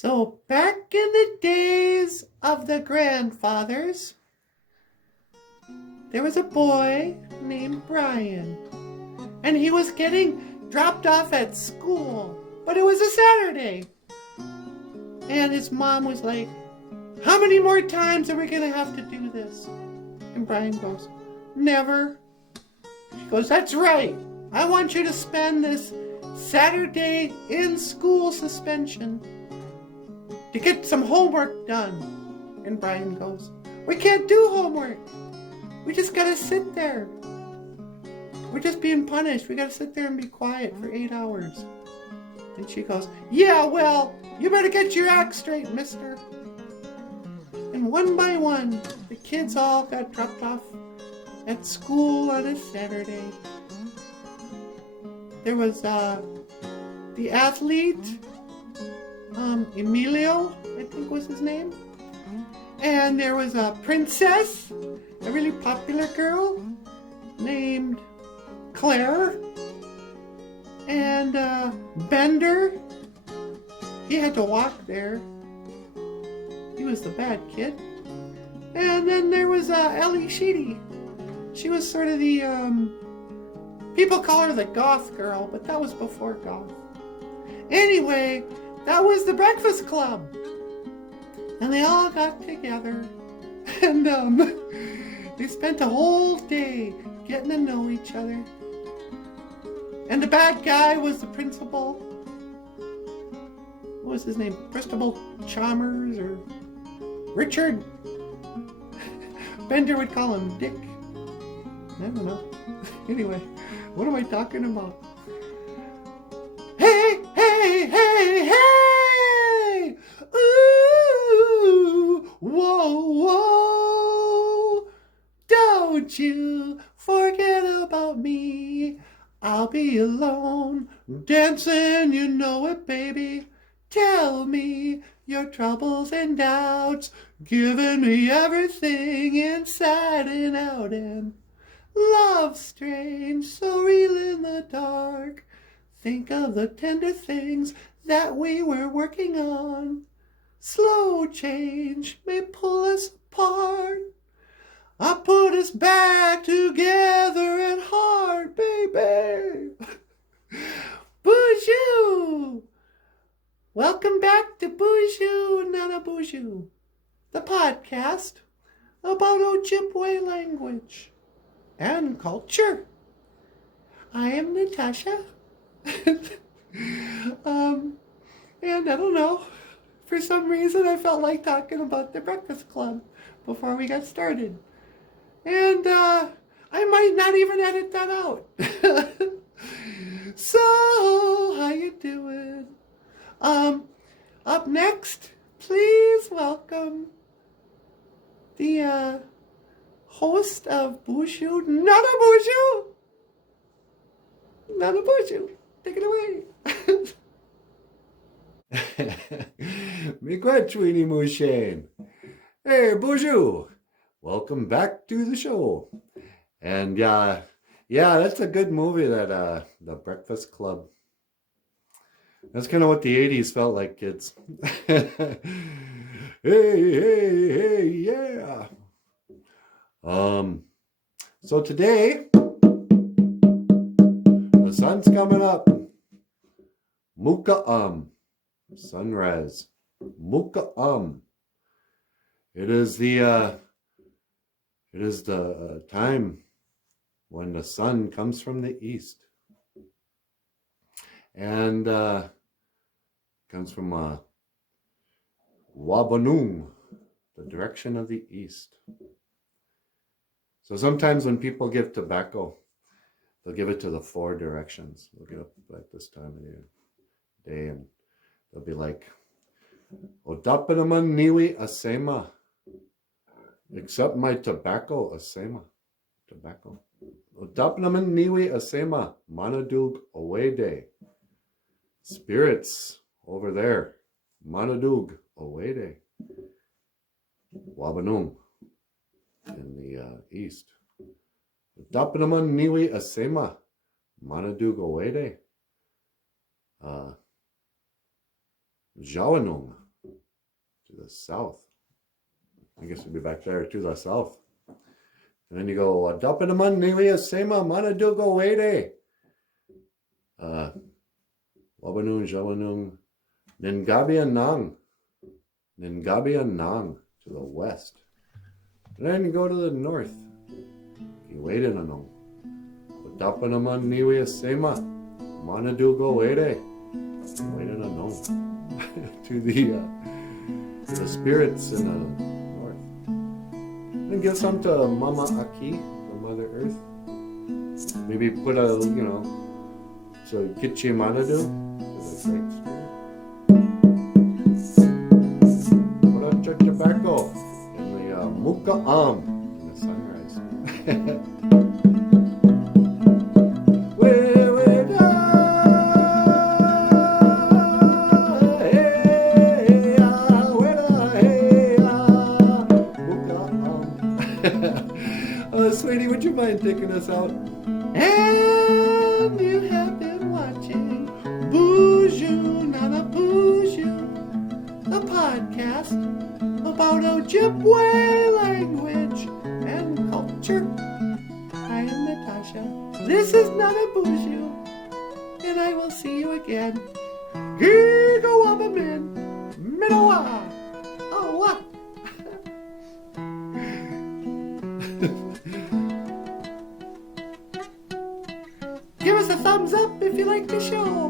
So back in the days of the grandfathers, there was a boy named Brian, and he was getting dropped off at school, but it was a Saturday. And his mom was like, "How many more times are we going to have to do this?" And Brian goes, "Never." She goes, "That's right. I want you to spend this Saturday in school suspension to get some homework done." And Brian goes, "We can't do homework. We just gotta sit there. We're just being punished. We gotta sit there and be quiet for 8 hours." And she goes, "Yeah, well, you better get your act straight, mister." And one by one, the kids all got dropped off at school on a Saturday. There was the athlete, Emilio, I think was his name. And there was a princess, a really popular girl named Claire. And Bender, he had to walk there. He was the bad kid. And then there was Ellie Sheedy. She was sort of the, people call her the goth girl, but that was before goth. Anyway, that was the breakfast club. And they all got together. And they spent a whole day getting to know each other. And the bad guy was the principal. What was his name? Principal Chalmers or Richard? Bender would call him Dick. I don't know. Anyway, what am I talking about? Hey, hey, hey, hey! Ooh, whoa, whoa! Don't you forget about me. I'll be alone, dancing, you know it, baby. Tell me your troubles and doubts, giving me everything inside and out, and love strange, so real in the dark. Think of the tender things that we were working on. Slow change may pull us apart. I put us back together at heart, baby. BOOZHOO! Welcome back to BOOZHOO, NANABOOZHOO, the podcast about Ojibwe language and culture. I am Natasha. And I don't know, for some reason I felt like talking about the Breakfast Club before we got started. And I might not even edit that out. So, how you doing? Up next, please welcome the host of BOOZHOO, NANABOOZHOO. NANABOOZHOO, take it away. Miigwech, Mushane. Hey, BOOZHOO. Welcome back to the show. And yeah, that's a good movie, that The Breakfast Club. That's kind of what the 80s felt like, kids. Hey, yeah. So today, the sun's coming up. Muka sunrise. Muka It is the time when the sun comes from the east. And comes from Wabanung, the direction of the east. So sometimes when people give tobacco, they'll give it to the 4 directions. They'll get up at this time of the day and they'll be like, "Odapanaman niwi asema," except my tobacco asema. Tobacco. Odapanaman niwi asema, manadug awede. Spirits over there, manadug awede. Wabanung in the east. Odapanaman niwi asema, manadug awede. Jawanung to the south. I guess we'll be back there to the south. And then you go, Adapanaman Nilia Sema Manadugo Wede. Wabanung Jawanung Ningabian Nang. Ningabian Nang to the west. And then you go to the north. You wait in a no. Adapanaman Nilia Sema Manadugo Wede. Wait in a no. To the spirits in the north. And give some to Mama Aki, the Mother Earth. Maybe put a, so Kichi Manadu, to the Great Spirit. Put a tobacco in the Muka in the sunrise. Sweetie, would you mind taking us out? And you have been watching BOOZHOO, NANABOOZHOO, a podcast about Ojibwe language and culture. I am Natasha. This is NANABOOZHOO, and I will see you again. Gigawabamin, Minowa, Awa. Give us a thumbs up if you like the show.